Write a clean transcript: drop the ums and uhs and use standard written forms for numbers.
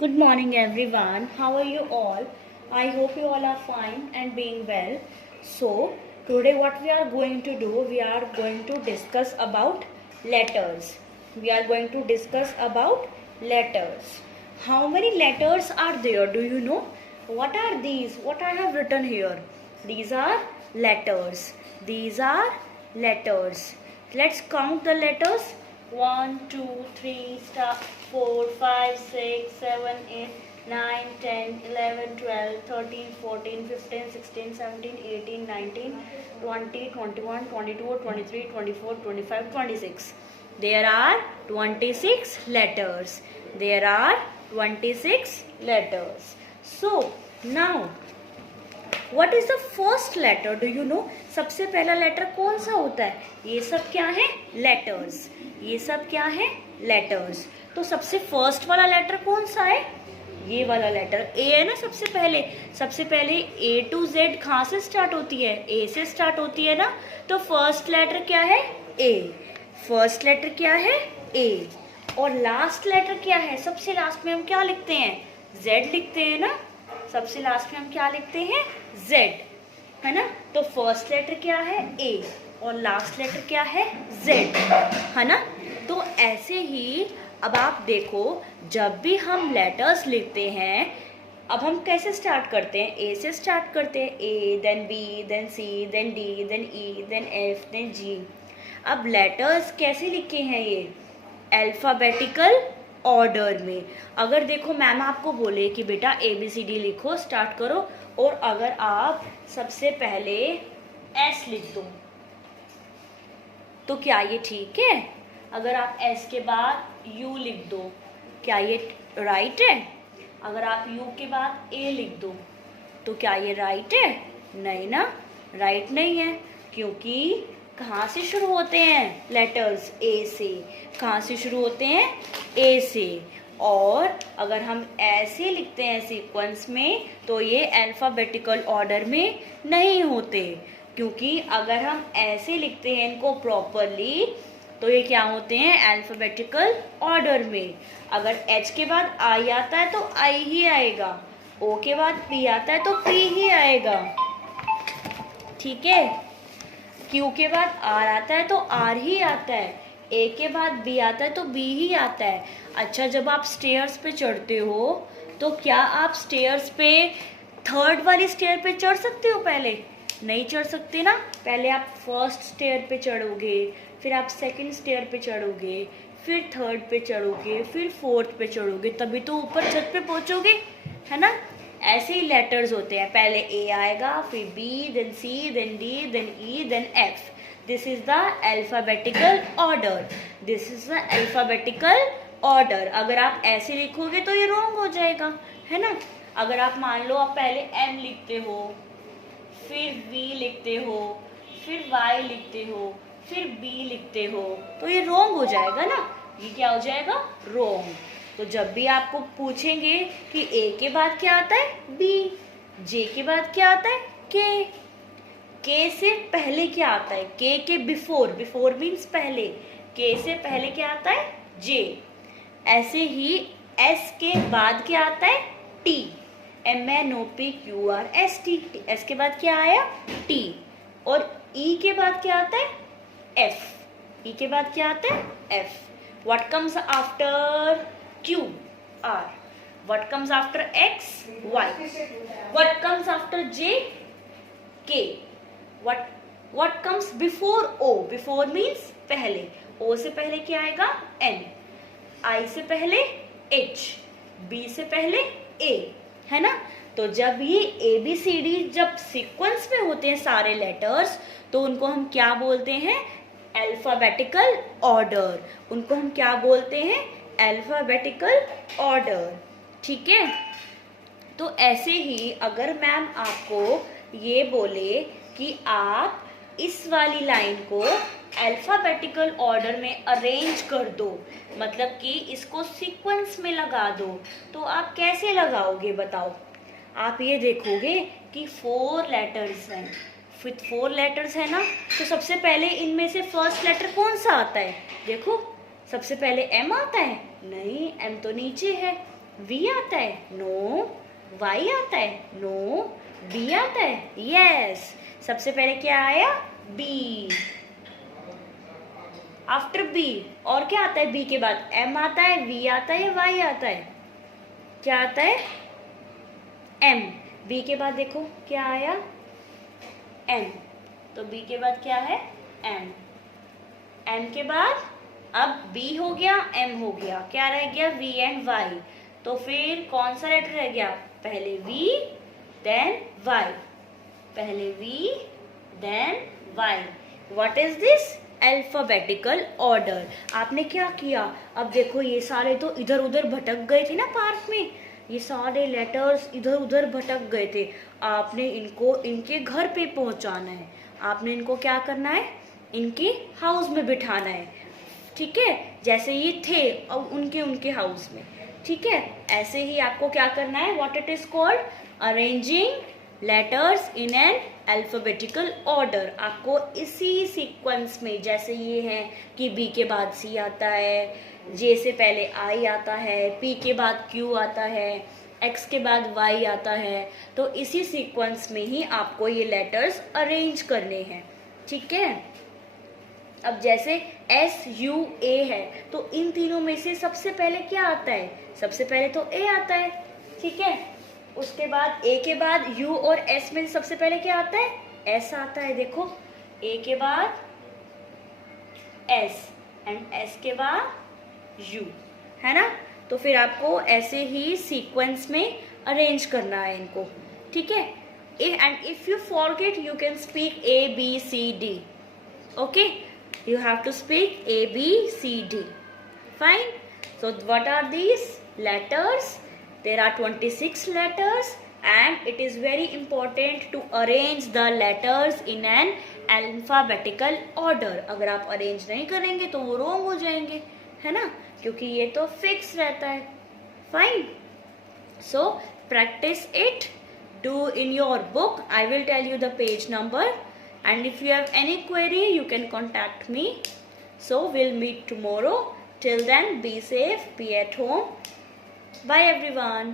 Good morning, everyone. How are you all? I hope you all are fine and being well. So, today, what we are going to do, we are going to discuss about letters. We are going to discuss about letters. How many letters are there? Do you know? What are these? What I have written here? These are letters. These are letters. Let's count the letters. 1, 2, 3, 4, 5, 6, 7, 8, 9, 10, 11, 12, 13, 14, 15, 16, 17, 18, 19, 20, 21, 22, 23, 24, 25, 26. There are 26 letters. There are 26 letters. So, now what is the first letter? Do you know? सबसे पहला letter कौन सा होता है? ये सब क्या है? लेटर्स. ये सब क्या है? लेटर्स. तो सबसे फर्स्ट वाला लेटर कौन सा है? ये वाला लेटर ए है ना. सबसे पहले ए टू जेड कहाँ से स्टार्ट होती है? ए से स्टार्ट होती है ना. तो फर्स्ट लेटर क्या है? ए. फर्स्ट लेटर क्या है? ए. और लास्ट लेटर क्या है? सबसे लास्ट में हम क्या लिखते हैं? जेड लिखते हैं ना. सबसे लास्ट में हम क्या लिखते हैं? Z, है ना. तो फर्स्ट लेटर क्या है? A और लास्ट लेटर क्या है? Z, है ना. तो ऐसे ही अब आप देखो, जब भी हम लेटर्स लिखते हैं, अब हम कैसे स्टार्ट करते हैं? A से स्टार्ट करते हैं. A, then B, then C, then D, then E, then F, then G. अब लेटर्स कैसे लिखे हैं? ये अल्फ़ाबेटिकल ऑर्डर में. अगर देखो मैम आपको बोले कि बेटा ABCD लिखो, स्टार्ट करो, और अगर आप सबसे पहले S लिख दो तो क्या ये ठीक है? अगर आप S के बाद U लिख दो, क्या ये राइट है? अगर आप U के बाद A लिख दो तो क्या ये राइट है? नहीं ना, राइट नहीं है. क्योंकि कहाँ से शुरू होते हैं लेटर्स? ए से. कहाँ से शुरू होते हैं? ए से. और अगर हम ऐसे लिखते हैं सीक्वेंस में तो ये अल्फ़ाबेटिकल ऑर्डर में नहीं होते. क्योंकि अगर हम ऐसे लिखते हैं इनको प्रॉपरली तो ये क्या होते हैं? अल्फ़ाबेटिकल ऑर्डर में. अगर एच के बाद आई आता है तो आई ही आएगा. ओ के बाद पी आता है तो पी ही आएगा. ठीक है. क्यू के बाद आर आता है तो आर ही आता है. ए के बाद बी आता है तो बी ही आता है. अच्छा, जब आप स्टेयर्स पे चढ़ते हो तो क्या आप स्टेयर्स पे थर्ड वाली स्टेयर पे चढ़ सकते हो? पहले नहीं चढ़ सकते ना. पहले आप फर्स्ट स्टेयर पे चढ़ोगे, फिर आप सेकंड स्टेयर पे चढ़ोगे, फिर थर्ड पे चढ़ोगे, फिर फोर्थ पे चढ़ोगे, तभी तो ऊपर छत पे पहुंचोगे, है ना. ऐसे ही लेटर्स होते हैं. पहले ए आएगा, फिर B, then C, then D, then E, then F. This is the alphabetical order. This is the alphabetical order. अगर आप ऐसे लिखोगे तो ये रॉन्ग हो जाएगा, है ना. अगर आप मान लो आप पहले एम लिखते हो, फिर वी लिखते हो, फिर वाई लिखते हो, फिर बी लिखते हो तो ये रॉन्ग हो जाएगा ना. ये क्या हो जाएगा? रॉन्ग. तो जब भी आपको पूछेंगे कि ए के बाद क्या आता है? बी. जे के बाद क्या आता है? के. के से पहले क्या आता है? के के बिफोर. बिफोर मीन्स पहले. के से पहले क्या आता है? जे. ऐसे ही एस के बाद क्या आता है? टी. MNOPQRST. एस के बाद क्या आया? टी. और ई के बाद क्या आता है? एफ. ई के बाद क्या आता है? F. What comes after Q? R. What comes after X? Y. What comes after J? K. What comes before O? Before means पहले. O से पहले क्या आएगा? N. I से पहले H. B से पहले A, है ना. तो जब ये ABCD जब सीक्वेंस में होते हैं सारे लेटर्स तो उनको हम क्या बोलते हैं? Alphabetical order. उनको हम क्या बोलते हैं? Alphabetical order. ठीक है. तो ऐसे ही अगर मैम आपको ये बोले कि आप इस वाली लाइन को अल्फ़ाबेटिकल ऑर्डर में अरेंज कर दो, मतलब कि इसको सीक्वेंस में लगा दो, तो आप कैसे लगाओगे बताओ? आप ये देखोगे कि 4 लेटर्स हैं. विथ 4 लेटर्स है ना. तो सबसे पहले इनमें से फर्स्ट लेटर कौन सा आता है? देखो, सबसे पहले एम आता है? नहीं, एम तो नीचे है. वी आता है? नो। वाई आता है? नो। बी आता है? यस। सबसे पहले क्या आया? बी। आफ्टर बी और क्या आता है? बी के बाद एम आता है, वी आता है या वाई आता है? क्या आता है? एम। बी के बाद देखो क्या आया? एम। तो बी के बाद क्या है? एम। एम के बाद अब बी हो गया, एम हो गया, क्या रह गया? V and Y. तो फिर कौन सा लेटर रह गया? पहले वी देन वाई, पहले V then Y. What is this? Alphabetical order. आपने क्या किया? अब देखो ये सारे तो इधर उधर भटक गए थे ना पार्क में, ये सारे लेटर्स इधर उधर भटक गए थे। आपने इनको इनके घर पे पहुंचाना है, आपने इनको क्या करना है? इनके हाउस में बिठाना है, ठीक है? जैसे ये थे अब उनके उनके हाउस में, ठीक है? ऐसे ही आपको क्या करना है? What it is called? Arranging letters in an alphabetical order. आपको इसी सीक्वेंस में, जैसे ये है कि बी के बाद सी आता है, जे से पहले आई आता है, पी के बाद क्यू आता है, एक्स के बाद वाई आता है, तो इसी सीक्वेंस में ही आपको ये लेटर्स अरेंज करने हैं, ठीक है? अब जैसे एस यू ए है, तो इन तीनों में से सबसे पहले क्या आता है? सबसे पहले तो ए आता है, ठीक है? उसके बाद ए के बाद यू और एस में सबसे पहले क्या आता है? एस आता है। देखो ए के बाद एस एंड एस के बाद यू, है ना? तो फिर आपको ऐसे ही सीक्वेंस में अरेंज करना है इनको, ठीक है? And if you forget you can speak A B C D, okay? You have to speak A, B, C, D. Fine. So what are these letters? There are 26 letters and it is very important to arrange the letters in an alphabetical order. अगर आप arrange नहीं करेंगे तो वो wrong हो जाएंगे, है ना? क्योंकि ये तो fix रहता है. Fine. So practice it. Do in your book. I will tell you the page number. And if you have any query, you can contact me. So we'll meet tomorrow. Till then, be safe, be at home. Bye everyone.